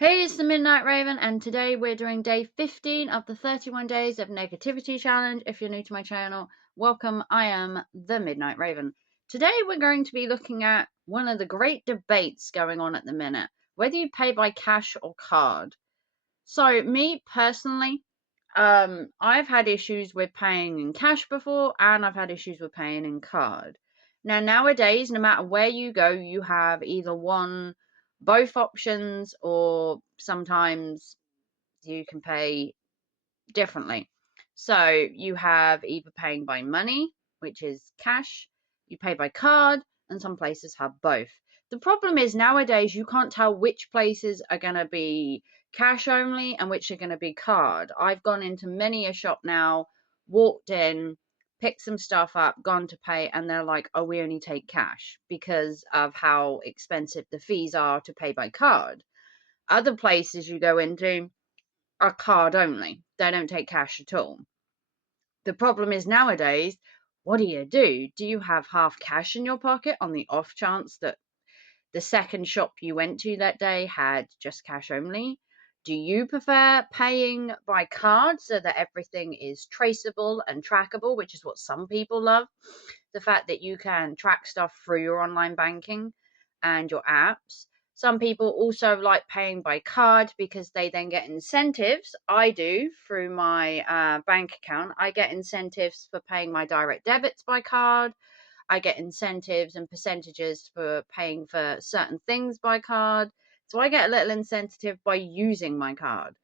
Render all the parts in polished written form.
Hey, it's the Midnight Raven, and today we're doing day 15 of the 31 Days of Negativity Challenge. If you're new to my channel, welcome. I am the Midnight Raven. Today we're going to be looking at one of the great debates going on at the minute, whether you pay by cash or card. So, me personally, I've had issues with paying in cash before, and I've had issues with paying in card. Now, nowadays, no matter where you go, you have either both options, or sometimes you can pay differently. So you have either paying by money, which is cash, you pay by card, and some places have both. The problem is nowadays you can't tell which places are going to be cash only and which are going to be card. I've gone into many a shop now, walked in, picked some stuff up, gone to pay, and they're like, oh, we only take cash because of how expensive the fees are to pay by card. Other places you go into are card only. They don't take cash at all. The problem is nowadays, what do you do? Do you have half cash in your pocket on the off chance that the second shop you went to that day had just cash only? Do you prefer paying by card so that everything is traceable and trackable, which is what some people love? The fact that you can track stuff through your online banking and your apps. Some people also like paying by card because they then get incentives. I do through my bank account. I get incentives for paying my direct debits by card. I get incentives and percentages for paying for certain things by card. So I get a little incentive by using my card.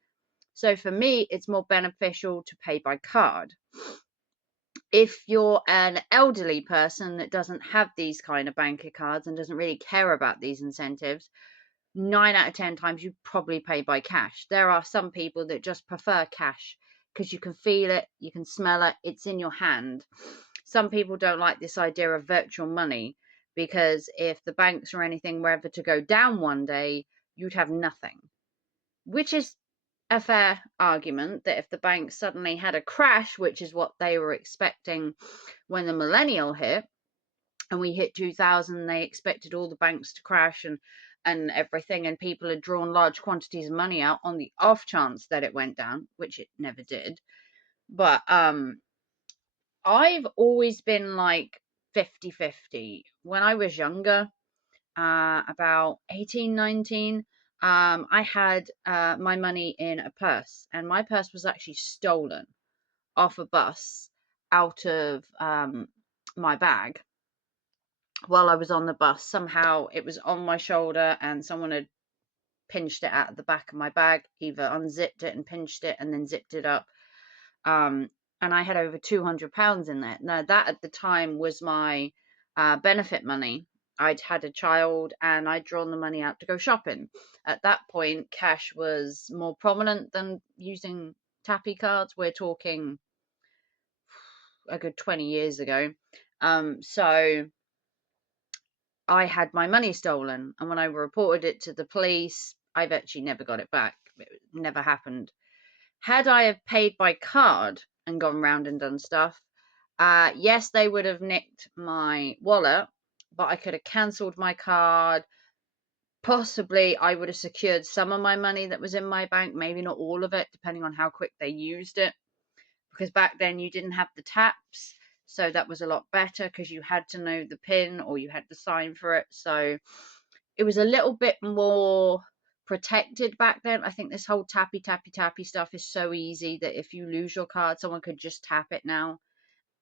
So for me, it's more beneficial to pay by card. If you're an elderly person that doesn't have these kind of bank cards and doesn't really care about these incentives, 9 out of 10 times you probably pay by cash. There are some people that just prefer cash because you can feel it, you can smell it, it's in your hand. Some people don't like this idea of virtual money because if the banks or anything were ever to go down one day, you'd have nothing, which is a fair argument that if the banks suddenly had a crash, which is what they were expecting when the millennial hit, and we hit 2000, they expected all the banks to crash and everything, and people had drawn large quantities of money out on the off chance that it went down, which it never did. But I've always been like 50-50. When I was younger, about 18, 19, I had my money in a purse, and my purse was actually stolen off a bus out of my bag while I was on the bus. Somehow it was on my shoulder and someone had pinched it out of the back of my bag, either unzipped it and pinched it and then zipped it up. And I had over £200 in there. Now, that at the time was my benefit money. I'd had a child and I'd drawn the money out to go shopping. At that point, cash was more prominent than using tappy cards. We're talking a good 20 years ago. So I had my money stolen, and when I reported it to the police, I've actually never got it back. It never happened. Had I have paid by card and gone round and done stuff, yes, they would have nicked my wallet, but I could have cancelled my card. Possibly I would have secured some of my money that was in my bank, maybe not all of it, depending on how quick they used it. Because back then you didn't have the taps, so that was a lot better because you had to know the PIN or you had to sign for it. So it was a little bit more protected back then. I think this whole tappy stuff is so easy that if you lose your card, someone could just tap it now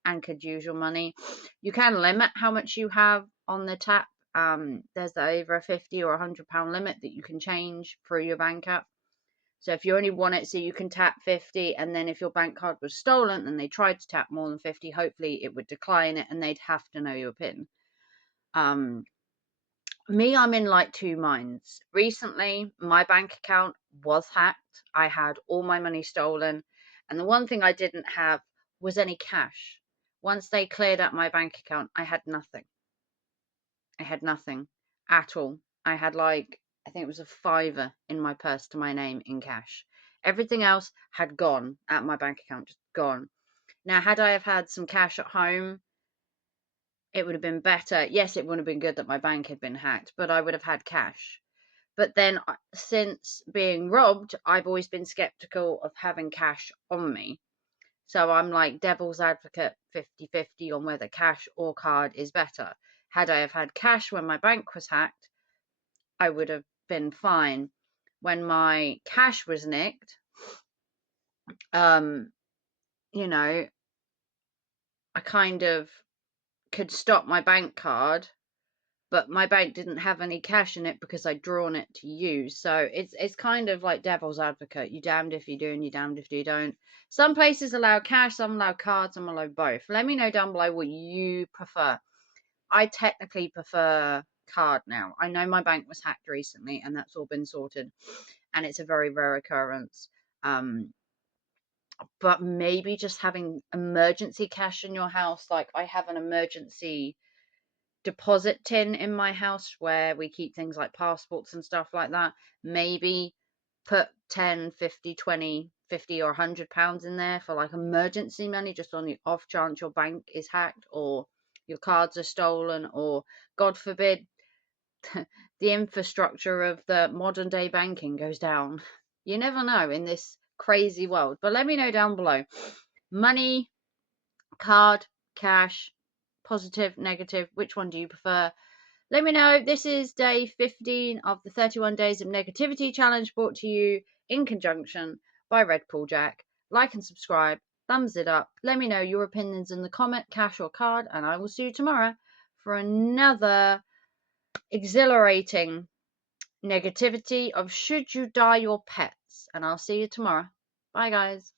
and could use your money. You can limit how much you have on the tap. There's over a £50 or £100 limit that you can change through your bank app. So if you only want it so you can tap 50, and then if your bank card was stolen and they tried to tap more than 50, hopefully it would decline it and they'd have to know your PIN. Me, I'm in like two minds. Recently, my bank account was hacked. I had all my money stolen. And the one thing I didn't have was any cash. Once they cleared out my bank account, I had nothing. I had nothing at all. I had like, I think it was a £5 in my purse to my name in cash. Everything else had gone at my bank account, just gone. Now, had I have had some cash at home, it would have been better. Yes, it would have been good that my bank had been hacked, but I would have had cash. But then since being robbed, I've always been skeptical of having cash on me. So I'm like devil's advocate 50-50 on whether cash or card is better. Had I have had cash when my bank was hacked, I would have been fine. When my cash was nicked, you know, I kind of could stop my bank card, but my bank didn't have any cash in it because I'd drawn it to use. So it's kind of like devil's advocate. You damned if you do and you damned if you don't. Some places allow cash, some allow cards, some allow both. Let me know down below what you prefer. I technically prefer card now. I know my bank was hacked recently and that's all been sorted, and it's a very rare occurrence. But maybe just having emergency cash in your house, like I have an emergency deposit tin in my house where we keep things like passports and stuff like that. Maybe put 10, 50, 20, 50 or £100 in there for like emergency money, just on the off chance your bank is hacked or your cards are stolen, or God forbid the infrastructure of the modern day banking goes down. You never know in this crazy world. But let me know down below. Money, card, cash, positive, negative, which one do you prefer? Let me know. This is day 15 of the 31 Days of Negativity Challenge, brought to you in conjunction by Red Paul Jack. Like and subscribe, thumbs it up. Let me know your opinions in the comment, cash or card, and I will see you tomorrow for another exhilarating negativity of should you dye your pets. And I'll see you tomorrow. Bye, guys.